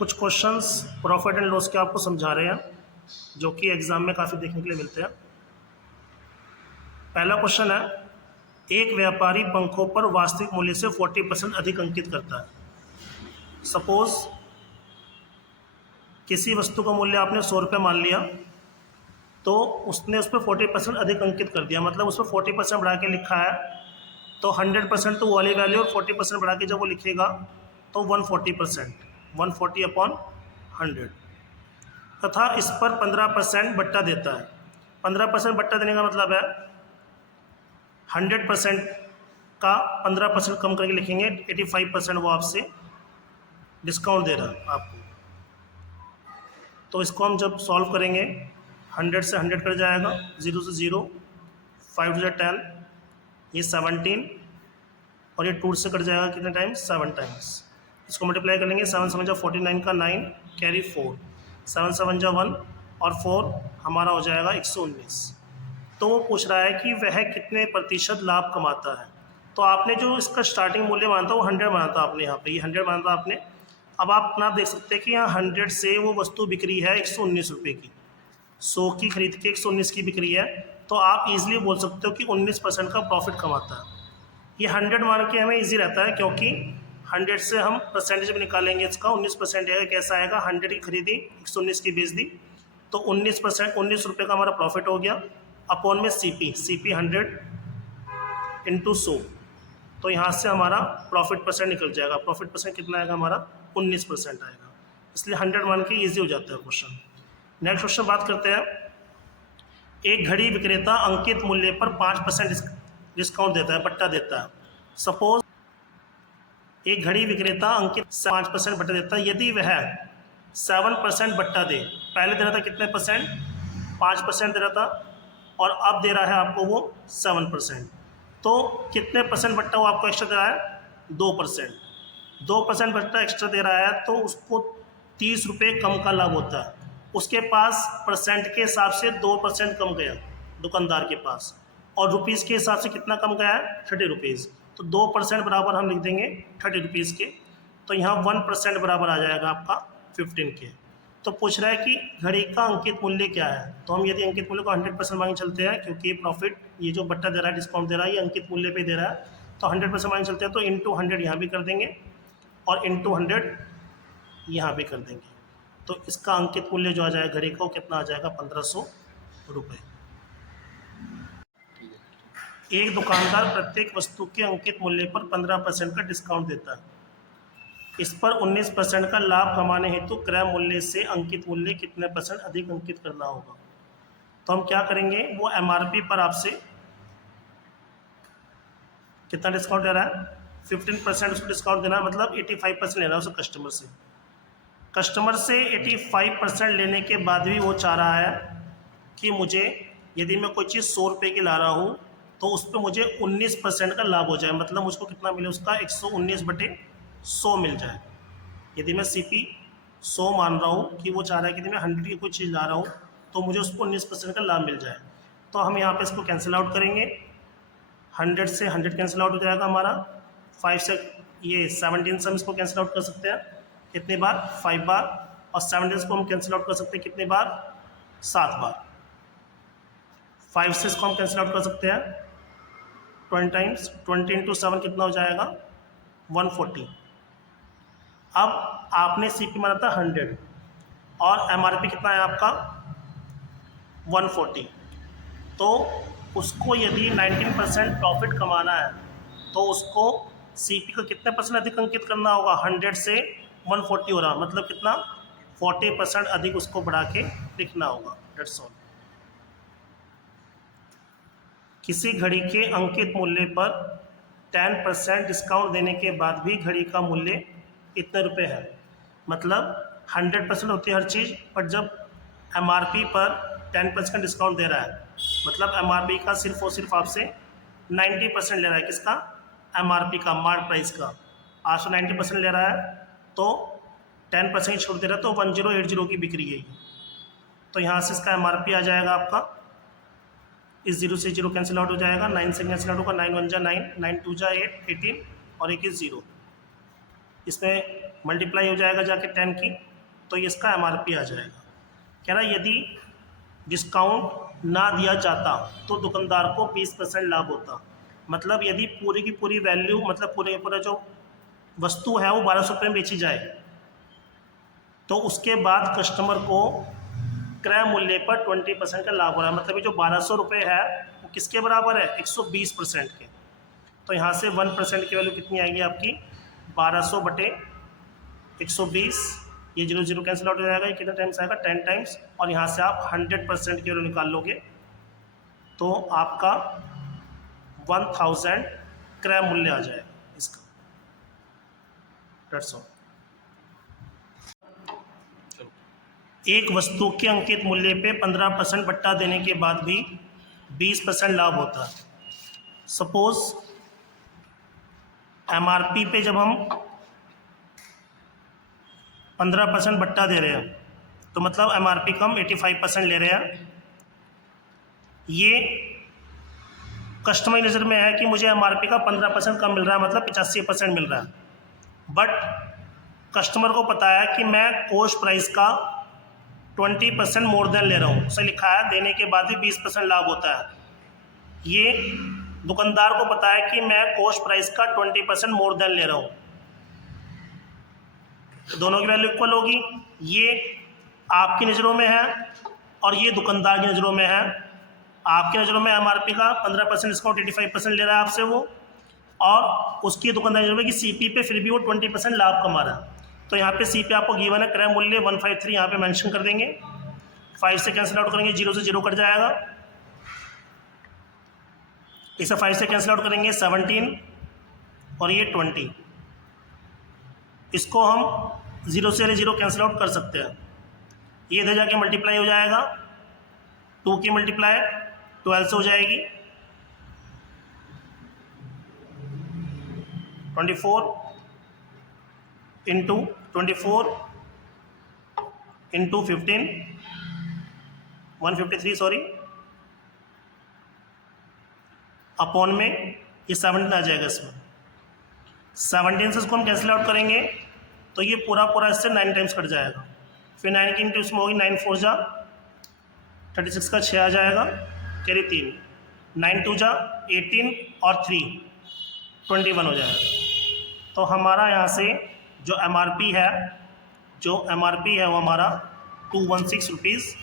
कुछ questions profit and loss के आपको समझा रहे हैं जो कि एग्जाम में काफ़ी देखने के लिए मिलते हैं। पहला क्वेश्चन है, एक व्यापारी पंखों पर वास्तविक मूल्य से 40% अधिक अंकित करता है। सपोज किसी वस्तु का मूल्य आपने 100 रुपये मान लिया, तो उसने उस पर 40% अधिक अंकित कर दिया, मतलब उस पर 40% बढ़ा के लिखा है, तो 100% तो वो वाली वैल्यू और 40% बढ़ा के जब वो लिखेगा तो 140%, 140/100 तथा इस पर 15% बट्टा देता है। 15% बट्टा देने का मतलब है 100% का 15% कम करके लिखेंगे, 85% वो आपसे डिस्काउंट दे रहा है आपको। तो इसको हम जब सॉल्व करेंगे 100 से 100 कट जाएगा, 0 से 0, 5 to 10, ये 17 और ये 2 से कट जाएगा कितने टाइम्स, 7 टाइम्स। इसको मल्टीप्लाई कर लेंगे, 7 7 49 का 9 कैरी 4, 7 7 1 और 4 हमारा हो जाएगा 119। तो वो पूछ रहा है कि वह कितने प्रतिशत लाभ कमाता है। तो आपने जो इसका स्टार्टिंग मूल्य माना था वो 100 माना था आपने, यहाँ पे ये 100 माना था आपने। अब आप अपना देख सकते हैं कि यहाँ 100 से वो वस्तु बिक्री है 119 रुपये की, 100 की खरीद के 119 की बिक्री है, तो आप इजीली बोल सकते हो कि 19% का प्रॉफिट कमाता है। ये 100 मान के हमें इजी रहता है क्योंकि 100 से हम परसेंटेज में निकालेंगे इसका 19% आएगा। कैसा आएगा, 100 की खरीदी 119 की बेच दी, तो 19% 19 रुपये का हमारा प्रॉफिट हो गया। अपॉन में सीपी 100 इंटू 100, तो यहाँ से हमारा प्रॉफिट परसेंट निकल जाएगा। प्रॉफिट परसेंट कितना आएगा हमारा, 19% आएगा। इसलिए 100 मान के ईजी हो जाता है क्वेश्चन। नेक्स्ट क्वेश्चन बात करते हैं, एक घड़ी विक्रेता अंकित मूल्य पर 5% डिस्काउंट देता है, बट्टा देता है। सपोज एक घड़ी विक्रेता अंकित 5% बट्टा देता है। यदि वह 7% बट्टा दे, पहले दे रहा था कितने परसेंट, 5% दे रहा था, और अब दे रहा है आपको वो 7%, तो कितने परसेंट बट्टा वो आपको एक्स्ट्रा दे रहा है, 2%। 2% बट्टा एक्स्ट्रा दे रहा है तो उसको 30 रुपये कम का लाभ होता है। उसके पास परसेंट के हिसाब से 2% कम गया दुकानदार के पास, और रुपीज़ के हिसाब से कितना कम गया है, 30 रुपीज़। तो 2% बराबर हम लिख देंगे 30 रुपीज़ के, तो यहाँ 1% बराबर आ जाएगा आपका 15 के। तो पूछ रहा है कि घड़ी का अंकित मूल्य क्या है। तो हम यदि अंकित मूल्य को 100% मांग चलते हैं, क्योंकि ये प्रॉफिट, ये जो बट्टा दे रहा है, डिस्काउंट दे रहा है, ये अंकित मूल्य पे दे रहा है, तो 100% मांग चलते हैं, तो इंटू 100 यहाँ भी कर देंगे और इंटू 100 यहाँ भी कर देंगे। तो इसका अंकित मूल्य जो आ जाएगा घड़ी का, वो कितना आ जाएगा, 1500 रुपये। एक दुकानदार प्रत्येक वस्तु के अंकित मूल्य पर 15% का डिस्काउंट देता है। इस पर 19% का लाभ कमाने हेतु क्रय मूल्य से अंकित मूल्य कितने % अधिक अंकित करना होगा। तो हम क्या करेंगे, वो एमआरपी पर आपसे कितना डिस्काउंट दे रहा है, 15% उसको डिस्काउंट देना है, मतलब 85% लेना है उसे कस्टमर से। कस्टमर से 85% लेने के बाद भी वो चाह रहा है कि मुझे, यदि मैं कोई चीज़ 100 रुपये की ला रहा हूँ तो उस पर मुझे 19% का लाभ हो जाए, मतलब मुझको कितना मिले, उसका 119/100 मिल जाए। यदि मैं सीपी 100 मान रहा हूँ कि वो चाह रहा है कि यदि मैं 100 की कोई चीज़ ला रहा हूँ तो मुझे उसको 19% का लाभ मिल जाए। तो हम यहाँ पे इसको कैंसिल आउट करेंगे, 100 से 100 कैंसिल आउट हो जाएगा हमारा, 5 से ये 17 से हम इसको कैंसिल आउट कर सकते हैं कितने बार, 5 बार, और 17 को हम कैंसिल आउट कर सकते हैं कितने बार, 7 बार। 5 से इसको हम कैंसिल आउट कर सकते हैं 20 टाइम्स, 20 इंटू 7 कितना हो जाएगा, 140। अब आपने सीपी माना था 100 और एमआरपी कितना है आपका 140, तो उसको यदि 19% प्रॉफिट कमाना है तो उसको सीपी का कितने % अधिक अंकित करना होगा, 100 से 140 हो रहा, मतलब कितना, 40% अधिक उसको बढ़ा के लिखना होगा। That's all. किसी घड़ी के अंकित मूल्य पर 10% डिस्काउंट देने के बाद भी घड़ी का मूल्य इतने रुपए है, मतलब 100% होती है हर चीज़, पर जब एमआरपी पर 10% डिस्काउंट दे रहा है, मतलब एमआरपी का सिर्फ और सिर्फ आपसे 90% ले रहा है, किसका, एमआरपी का, मार्क प्राइस का। आज तो 90% ले रहा है, तो 10% छूट दे रहा है, तो 1080 की बिक्री है। तो यहाँ से इसका एमआरपी आ जाएगा आपका, इस 0 से 0 कैंसिल आउट हो जाएगा, 9 से कैंसिल आउट होगा, 9 1 जा 9, 9 2 जा 8, 18 और 1 is 0। इसमें मल्टीप्लाई हो जाएगा जाके 10 की, तो ये इसका MRP आ जाएगा। कह रहा यदि डिस्काउंट ना दिया जाता तो दुकानदार को 20% लाभ होता। मतलब यदि पूरी की पूरी वैल्यू, मतलब पूरा जो वस्तु है वो 1200 रुपये में बेची जाए तो उसके बाद कस्टमर को क्रय मूल्य पर 20% का लाभ हो रहा है। मतलब ये जो 1200 रुपये है वो किसके बराबर है? 120% के। तो यहाँ से 1% की वैल्यू कितनी आएगी आपकी? 1200 बटे 120, ये 0 0 कैंसिल आउट हो जाएगा। ये कितना टाइम्स आएगा? 10 टाइम्स। और यहाँ से आप 100% की वैल्यू निकाल लोगे तो आपका 1000 क्रय मूल्य आ जाएगा इसका। That's all. एक वस्तु के अंकित मूल्य पे 15% बट्टा देने के बाद भी 20% लाभ होता है। सपोज MRP पे जब हम 15% बट्टा दे रहे हैं तो मतलब MRP का हम 85% ले रहे हैं। ये कस्टमर की नज़र में है कि मुझे MRP का 15% कम मिल रहा है, मतलब 85% मिल रहा है। बट कस्टमर को पता है कि मैं कॉस्ट प्राइस का 20% मोर देन ले रहा हूँ। उसे लिखा है देने के बाद भी 20% लाभ होता है। ये दुकानदार को पता है कि मैं कॉस्ट प्राइस का 20% मोर देन ले रहा हूँ, तो दोनों की वैल्यू इक्वल होगी। ये आपकी नज़रों में है और ये दुकानदार की नज़रों में है। आपकी नज़रों में MRP का 15% डिस्काउंट 85% ले रहा है आपसे वो, और उसकी दुकानदार नज़रों में कि CP पे फिर भी वो 20% लाभ कमा रहा है। तो यहाँ पे CP आपको गिवन है, क्रय मूल्य 153 यहाँ पे मेंशन कर देंगे। 5 से कैंसिल आउट करेंगे, 0 से 0 कट जाएगा। इसे 5 से कैंसिल आउट करेंगे 17 और ये 20। इसको हम 0 से 0 कैंसिल आउट कर सकते हैं। ये इधर जाके मल्टीप्लाई हो जाएगा, 2 की मल्टीप्लाई 12 से हो जाएगी, 24 इंटू 15 153 सॉरी, अपॉन में ये 17 आ जाएगा। इसमें 17 से इसको हम कैंसिल आउट करेंगे तो ये पूरा इससे 9 टाइम्स कट जाएगा। फिर 9 की इंटू इसमें होगी, 9 4 जा 36 का 6 आ जाएगा, कैरी 3, 9 2 जा 18 और 3 21 हो जाएगा। तो हमारा यहाँ से जो MRP है वो हमारा 216 रुपीज़